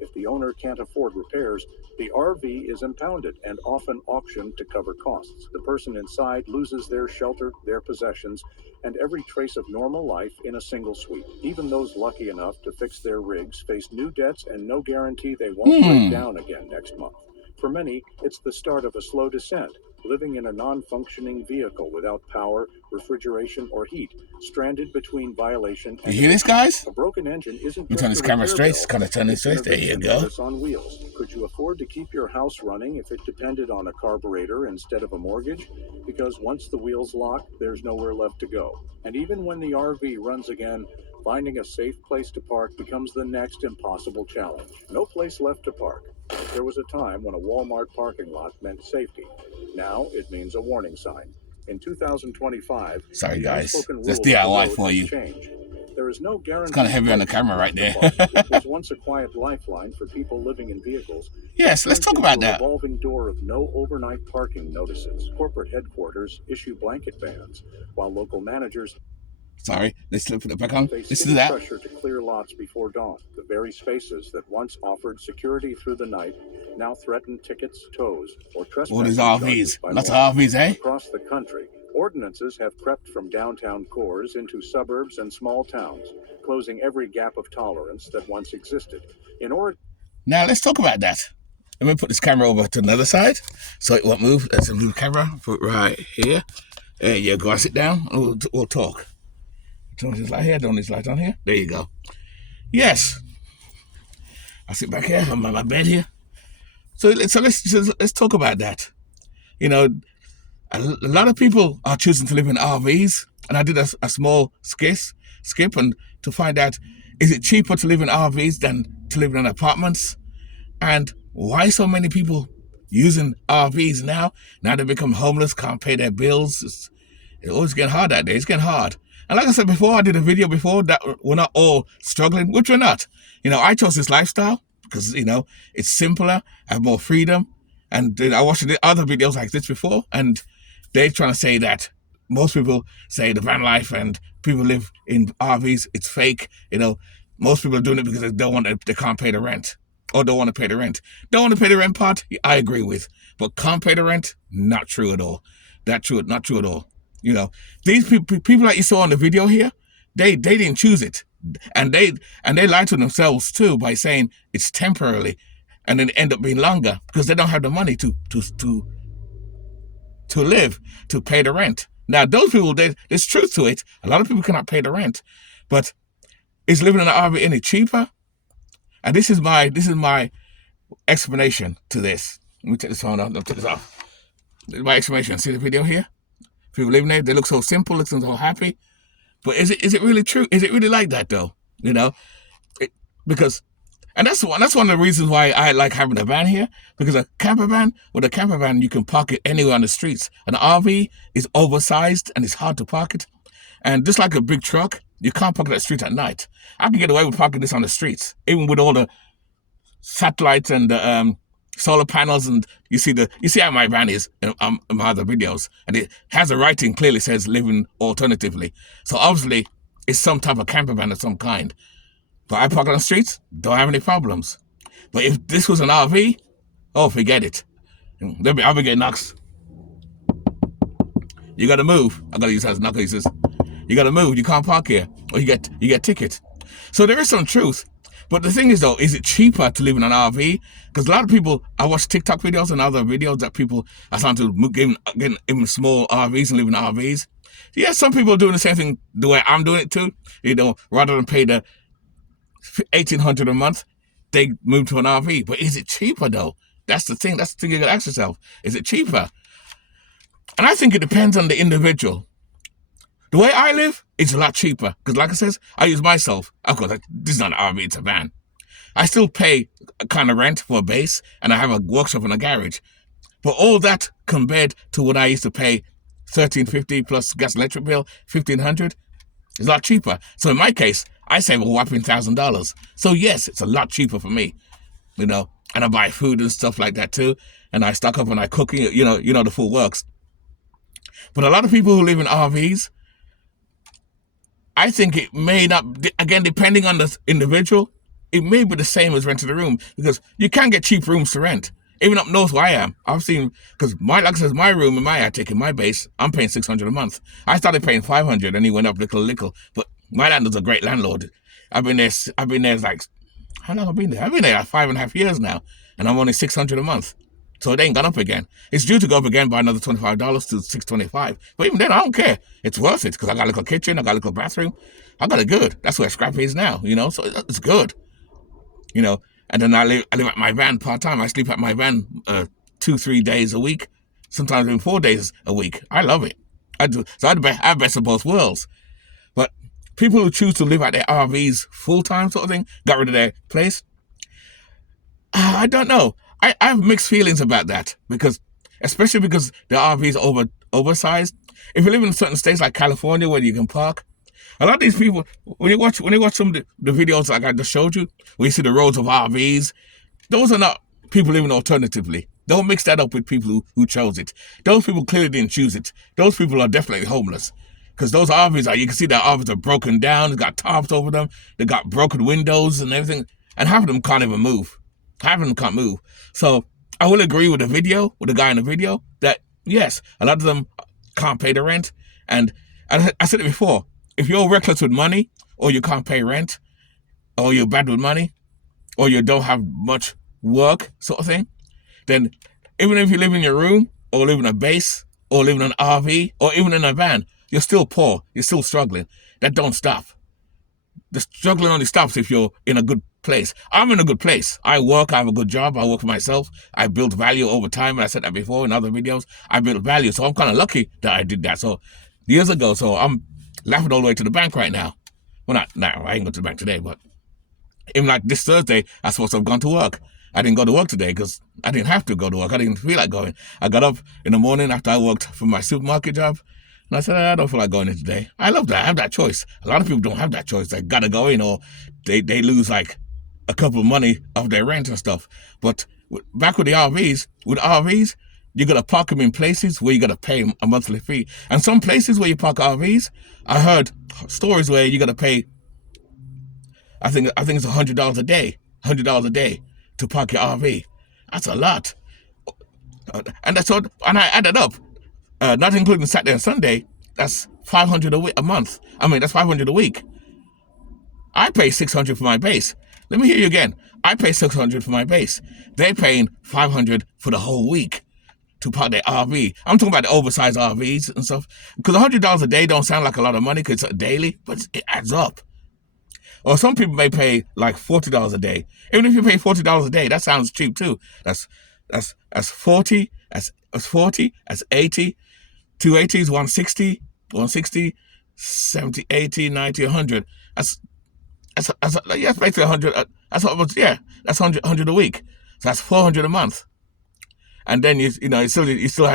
If the owner can't afford repairs, the RV is impounded and often auctioned to cover costs. The person inside loses their shelter, their possessions, and every trace of normal life in a single sweep. Even those lucky enough to fix their rigs face new debts and no guarantee they won't break down again next month. For many, it's the start of a slow descent, living in a non-functioning vehicle without power, refrigeration, or heat, stranded between violation and you hear this, guys? a broken engine isn't just turn this camera straight. Kind of turn it straight. There you go. On wheels. Could you afford to keep your house running if it depended on a carburetor instead of a mortgage? Because once the wheels lock, there's nowhere left to go. And even when the RV runs again, finding a safe place to park becomes the next impossible challenge. No place left to park. There was a time when a Walmart parking lot meant safety. Now it means a warning sign. In 2025, sorry guys, that's DIY for you. There is no guarantee. It's kind of heavy on the camera right there. It was once a quiet lifeline for people living in vehicles. Yes, let's talk about that. Revolving door of no overnight parking notices. Corporate headquarters issue blanket bans, while local managers. Sorry, let's put it back on. This is that. Pressure to clear lots before dawn. The very spaces that once offered security through the night now threaten tickets, tows, or trespassing. All these RVs, lots of RVs, eh? Across the country, ordinances have crept from downtown cores into suburbs and small towns, closing every gap of tolerance that once existed. Now let's talk about that. Let me put this camera over to another side so it won't move. Let's move the camera. Put it right here. There you go. Sit down. We'll talk. Turn this light here. Turn this light on here. There you go. Yes. I sit back here. I'm on my bed here. So let's talk about that. You know, a lot of people are choosing to live in RVs, and I did a small skip and to find out, is it cheaper to live in RVs than to live in apartments? And why so many people using RVs now? Now they become homeless, can't pay their bills. It's always getting hard out there. It's getting hard. And like I said before, I did a video before that we're not all struggling, which we're not. You know, I chose this lifestyle because, you know, it's simpler, I have more freedom. And I watched other videos like this before, and they're trying to say that most people say the van life and people live in RVs, it's fake. You know, most people are doing it because they can't pay the rent or don't want to pay the rent. Don't want to pay the rent part, I agree with. But can't pay the rent, not true at all. Not true at all. You know, these people that you saw on the video here, they didn't choose it. And they lie to themselves too by saying it's temporarily, and then end up being longer because they don't have the money to live, to pay the rent. Now those people, there's truth to it. A lot of people cannot pay the rent, but is living in an RV any cheaper? And this is my explanation to this. Let me take this phone off. Let me take this off. My explanation. See the video here? People living there, they look so simple, look so happy. But is it really true? Is it really like that though? You know, and that's one of the reasons why I like having a van here, because with a camper van, you can park it anywhere on the streets. An RV is oversized and it's hard to park it. And just like a big truck, you can't park it at the street at night. I can get away with parking this on the streets, even with all the satellites and the solar panels, and you see how my van is in my other videos, and it has a writing clearly says living alternatively. So obviously it's some type of camper van of some kind. But I park on the streets, don't have any problems. But if this was an RV, oh, forget it. I'll be getting knocks. You gotta move. I gotta use that as knock. He says, you gotta move. You can't park here, or you get ticket. So there is some truth. But the thing is, though, is it cheaper to live in an RV? Because a lot of people, I watch TikTok videos and other videos that people are starting to get in small RVs and live in RVs. Yeah, some people are doing the same thing the way I'm doing it too. You know, rather than pay the $1,800 a month, they move to an RV. But is it cheaper, though? That's the thing. That's the thing you got to ask yourself. Is it cheaper? And I think it depends on the individual. The way I live, it's a lot cheaper. Because like I said, I use myself. Of course, this is not an RV, it's a van. I still pay a kind of rent for a base, and I have a workshop and a garage. But all that compared to what I used to pay, $1,350 plus gas and electric bill, $1,500, is a lot cheaper. So in my case, I save a whopping $1,000. So yes, it's a lot cheaper for me. You know, and I buy food and stuff like that too. And I stock up and I cook, you know the full works. But a lot of people who live in RVs, I think it may not, again, depending on the individual, it may be the same as renting a room because you can get cheap rooms to rent. Even up north where I am, I've seen, because like I said, my room in my attic, in my base, I'm paying $600 a month. I started paying $500 and he went up little. But my landlord's a great landlord. I've been there like, how long have I been there? I've been there like 5.5 years now, and I'm only $600 a month. So it ain't gone up again. It's due to go up again by another $25 to $625. But even then, I don't care. It's worth it because I got a little kitchen, I got a little bathroom. I got it good. That's where Scrappy is now, so it's good. And then I live at my van part-time. I sleep at my van 2-3 days a week, sometimes even 4 days a week. I love it. I do. So I have best of both worlds. But people who choose to live at their RVs full-time sort of thing, got rid of their place, I don't know. I have mixed feelings about that especially because the RV is oversized. If you live in certain states like California where you can park, a lot of these people, when you watch some of the videos like I just showed you, where you see the roads of RVs, those are not people living alternatively. Don't mix that up with people who chose it. Those people clearly didn't choose it. Those people are definitely homeless. Because those RVs you can see that RVs are broken down, they got tarps over them, they got broken windows and everything, and half of them can't even move. Half of them can't move. So I will agree with the guy in the video, that yes, a lot of them can't pay the rent. And I said it before, if you're reckless with money, or you can't pay rent, or you're bad with money, or you don't have much work sort of thing, then even if you live in your room, or live in a base, or live in an RV, or even in a van, you're still poor, you're still struggling. That don't stop. The struggling only stops if you're in a good place. I'm in a good place. I have a good job, I work for myself, I built value over time, and I said that before in other videos, I built value, so I'm kind of lucky that I did that. So years ago, so I'm laughing all the way to the bank right now. Well, not now, I ain't going to the bank today, but even like this Thursday, I supposed to have gone to work. I didn't go to work today because I didn't have to go to work. I didn't feel like going. I got up in the morning after I worked for my supermarket job, and I said, I don't feel like going in today. I love that. I have that choice. A lot of people don't have that choice. They got to go in, or they lose like a couple of money of their rent and stuff. But back with RVs, you got to park them in places where you got to pay a monthly fee. And some places where you park RVs, I heard stories where you got to pay, I think it's $100 a day, $100 a day to park your RV. That's a lot. And I added up, not including Saturday and Sunday, that's $500 a month. I mean, that's $500 a week. I pay $600 for my base. Let me hear you again. I pay $600 for my base. They're paying $500 for the whole week to park their RV. I'm talking about the oversized RVs and stuff. Because $100 a day don't sound like a lot of money because it's daily, but it adds up. Or some people may pay like $40 a day. Even if you pay $40 a day, that sounds cheap too. That's 40, that's 80, 280 is 160, 70, 80, 90, 100. That's basically 100. That's that's 100 a week. So that's $400 a month. And then you still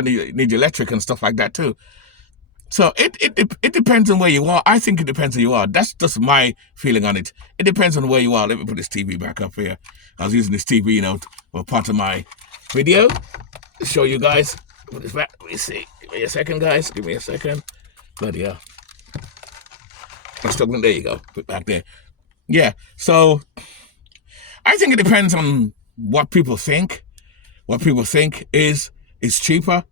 need electric and stuff like that too. So it depends on where you are. I think it depends on where you are. That's just my feeling on it. It depends on where you are. Let me put this TV back up here. I was using this TV, for part of my video to show you guys. Put this back. Let me see. Give me a second, guys. Give me a second. Bloody hell. I'm struggling. There you go. Put it back there. Yeah. So I think it depends on what people think. What people think is cheaper.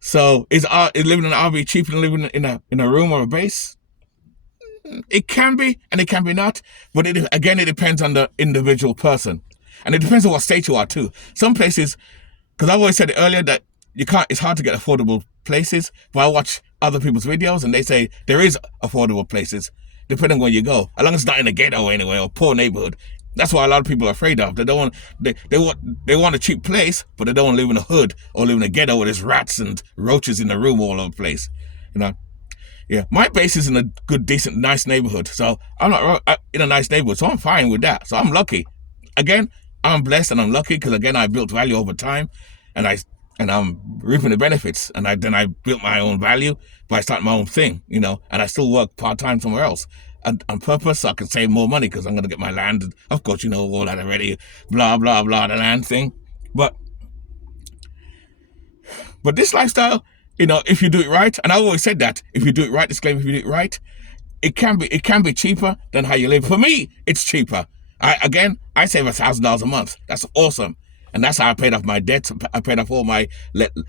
So is living in an RV cheaper than living in a room or a base? It can be, and it can be not. But it depends on the individual person, and it depends on what state you are too. Some places, because I've always said it earlier that you can't. It's hard to get affordable places. But I watch other people's videos, and they say there is affordable places depending on where you go, as long as it's not in a ghetto anyway or poor neighborhood. That's why a lot of people are afraid of. They don't want. They want a cheap place, but they don't want to live in a hood or live in a ghetto where there's rats and roaches in the room all over the place. Yeah. My base is in a good, decent, nice neighborhood, so I'm not in a nice neighborhood, so I'm fine with that. So I'm lucky. Again, I'm blessed and I'm lucky because again I built value over time, and I'm reaping the benefits. And then I built my own value by starting my own thing, and I still work part-time somewhere else. And on purpose, so I can save more money because I'm going to get my land. And of course, all that already, blah, blah, blah, the land thing. But this lifestyle, if you do it right, and I always said that, if you do it right, disclaimer, if you do it right, it can be cheaper than how you live. For me, it's cheaper. I save $1,000 a month. That's awesome. And that's how I paid off my debts. I paid off all my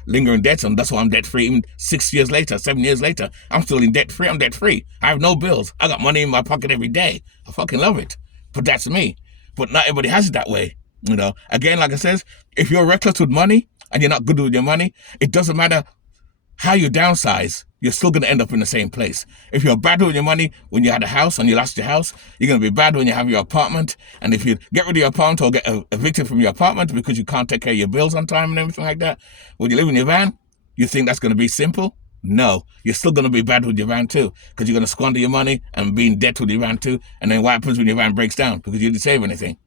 lingering debts, and that's why I'm debt free. Even 6 years later, 7 years later, I'm still in debt free. I'm debt free. I have no bills. I got money in my pocket every day. I fucking love it. But that's me. But not everybody has it that way. Again, like I says, if you're reckless with money and you're not good with your money, it doesn't matter how you downsize, you're still going to end up in the same place. If you're bad with your money when you had a house and you lost your house, you're going to be bad when you have your apartment. And if you get rid of your apartment or get evicted from your apartment because you can't take care of your bills on time and everything like that, when you live in your van, you think that's going to be simple? No, you're still going to be bad with your van too, because you're going to squander your money and be in debt with your van too. And then what happens when your van breaks down? Because you didn't save anything.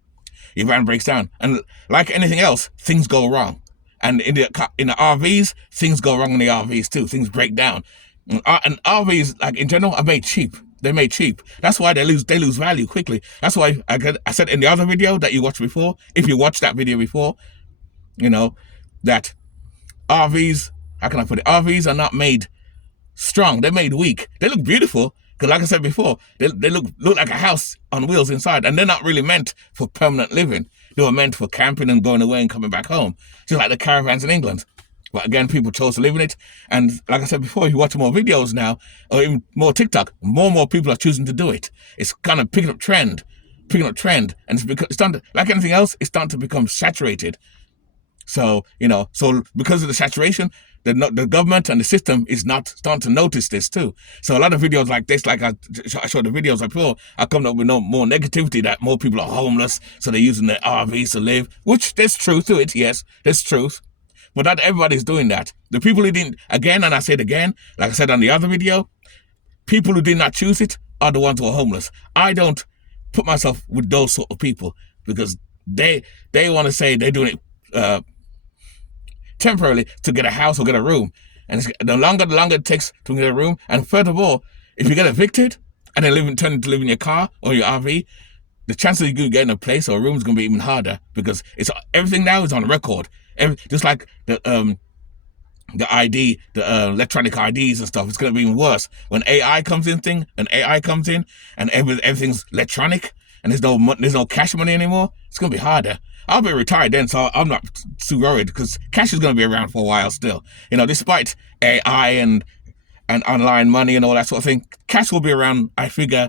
Your van breaks down. And like anything else, things go wrong. And in the RVs, things go wrong in the RVs too. Things break down. And RVs, like in general, are made cheap. They're made cheap. That's why they lose value quickly. That's why I said in the other video that you watched before, if you watched that video before, that RVs, how can I put it? RVs are not made strong. They're made weak. They look beautiful, because like I said before, they look like a house on wheels inside, and they're not really meant for permanent living. They were meant for camping and going away and coming back home, just like the caravans in England. But again, people chose to live in it. And like I said before, if you watch more videos now, or even more TikTok, more and more people are choosing to do it. It's kind of picking up trend. And it's starting to, like anything else, it's starting to become saturated. So, because of the saturation, the government and the system is not starting to notice this too. So a lot of videos like this, like I showed the videos before, are coming up with more negativity, that more people are homeless, so they're using their RVs to live, which there's truth to it, yes, there's truth. But not everybody's doing that. The people who didn't, again, and I said again, like I said on the other video, people who did not choose it are the ones who are homeless. I don't put myself with those sort of people, because they want to say they're doing it temporarily to get a house or get a room. And the longer it takes to get a room. And furthermore, if you get evicted and then turn to live in your car or your RV, the chances of you getting a place or a room is going to be even harder, because everything now is on record. Just like the ID, the electronic IDs and stuff, it's going to be even worse. When AI comes in and everything's electronic and there's no cash money anymore, it's going to be harder. I'll be retired then, so I'm not too worried, because cash is going to be around for a while still. Despite AI and online money and all that sort of thing, cash will be around, I figure.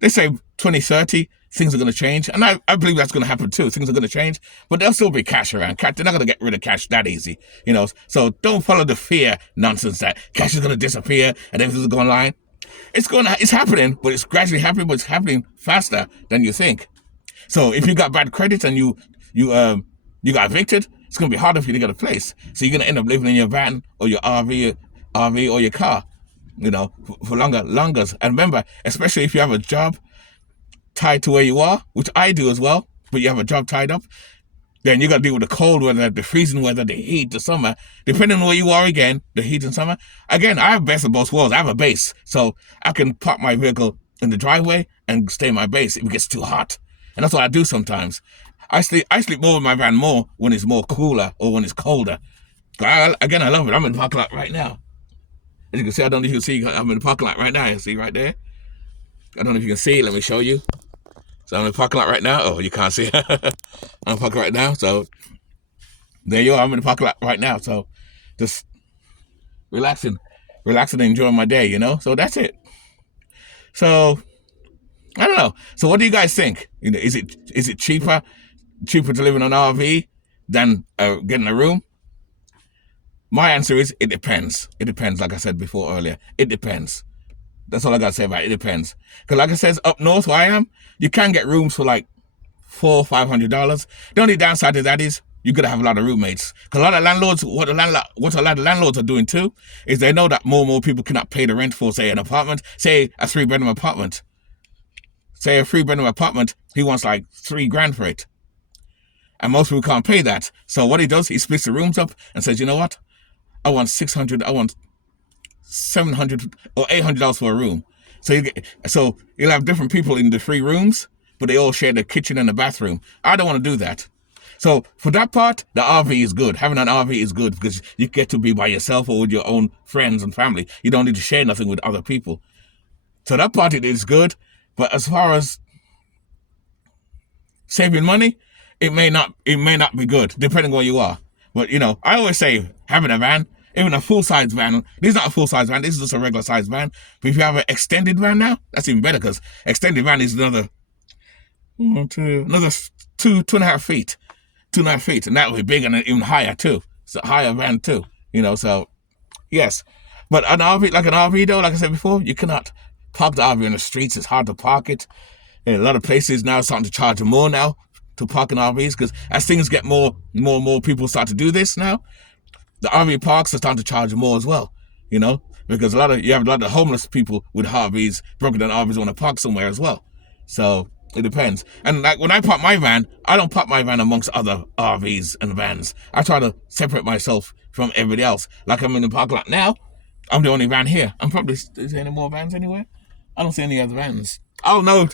They say 2030, things are going to change. And I believe that's going to happen too. Things are going to change, but there'll still be cash around. They're not going to get rid of cash that easy, So don't follow the fear nonsense that cash is going to disappear and everything's going online. It's happening, but it's gradually happening, but it's happening faster than you think. So if you got bad credit and you got evicted, it's going to be harder for you to get a place. So you're going to end up living in your van or your RV or your car, for longer. And remember, especially if you have a job tied to where you are, which I do as well, but you have a job tied up, then you got to deal with the cold weather, the freezing weather, the heat, the summer. Depending on where you are again, the heat and summer. Again, I have best of both worlds. I have a base, so I can park my vehicle in the driveway and stay in my base if it gets too hot. And that's what I do sometimes. I sleep more with my van more when it's more cooler or when it's colder. I love it. I'm in the parking lot right now. As you can see, I don't know if you can see, I'm in the parking lot right now. You see right there? I don't know if you can see it. Let me show you. So I'm in the parking lot right now. Oh, you can't see it. I'm in the parking lot right now. So there you are. I'm in the parking lot right now. So just relaxing and enjoying my day, So that's it. So I don't know. So what do you guys think? Is it cheaper to live in an RV than getting a room? My answer is it depends. It depends, like I said before earlier. It depends. That's all I got to say about it. It depends. Because like I said, up north where I am, you can get rooms for like $400, $500. The only downside to that is you got to have a lot of roommates. Because a lot of landlords, what a lot of landlords are doing too, is they know that more and more people cannot pay the rent for, say, an apartment, say a 3-bedroom apartment. Say a 3-bedroom apartment, he wants like $3,000 for it. And most people can't pay that. So what he does, he splits the rooms up and says, you know what? I want $600, I want $700 or $800 for a room. So you'll have different people in the 3 rooms, but they all share the kitchen and the bathroom. I don't want to do that. So for that part, the RV is good. Having an RV is good because you get to be by yourself or with your own friends and family. You don't need to share nothing with other people. So that part, it is good. But as far as saving money, it may not be good, depending on where you are. But, you know, I always say having a van, even a full-size van, this is not a full-size van, this is just a regular-size van. But if you have an extended van now, that's even better, because extended van is another 2.5 feet. 2.5 feet, and that would be big and even higher too. It's a higher van too, you know, so yes. But an RV, like an RV though, like I said before, you cannot park the RV on the streets. It's hard to park it. In a lot of places now starting to charge more now to park in RVs, because as things get more people start to do this now, the RV parks are starting to charge more as well, you know, because you have a lot of homeless people with RVs, broken down RVs want to park somewhere as well. So it depends. And like when I park my van, I don't park my van amongst other RVs and vans. I try to separate myself from everybody else. Like I'm in the parking lot now, I'm the only van here. I'm probably, is there any more vans anywhere? I don't see any other vans. I'll know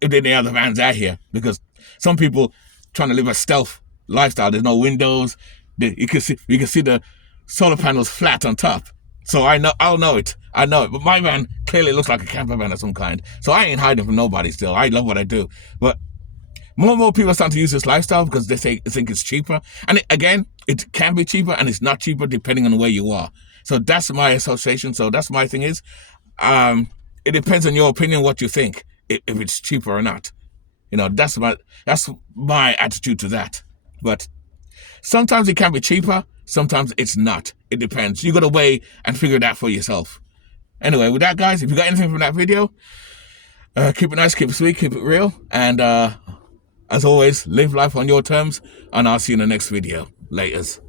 if there are any other vans out here, because some people trying to live a stealth lifestyle. There's no windows. You can see the solar panels flat on top. So I'll know it. I know it. But my van clearly looks like a camper van of some kind. So I ain't hiding from nobody still. I love what I do. But more and more people are starting to use this lifestyle because they think it's cheaper. And again, it can be cheaper and it's not cheaper depending on where you are. So that's my association. So that's my thing is, it depends on your opinion what you think, if it's cheaper or not. You know, that's my attitude to that. But sometimes it can be cheaper, sometimes it's not. It depends. You got to weigh and figure it out for yourself. Anyway, with that, guys, if you got anything from that video, keep it nice, keep it sweet, keep it real. And as always, live life on your terms. And I'll see you in the next video. Laters.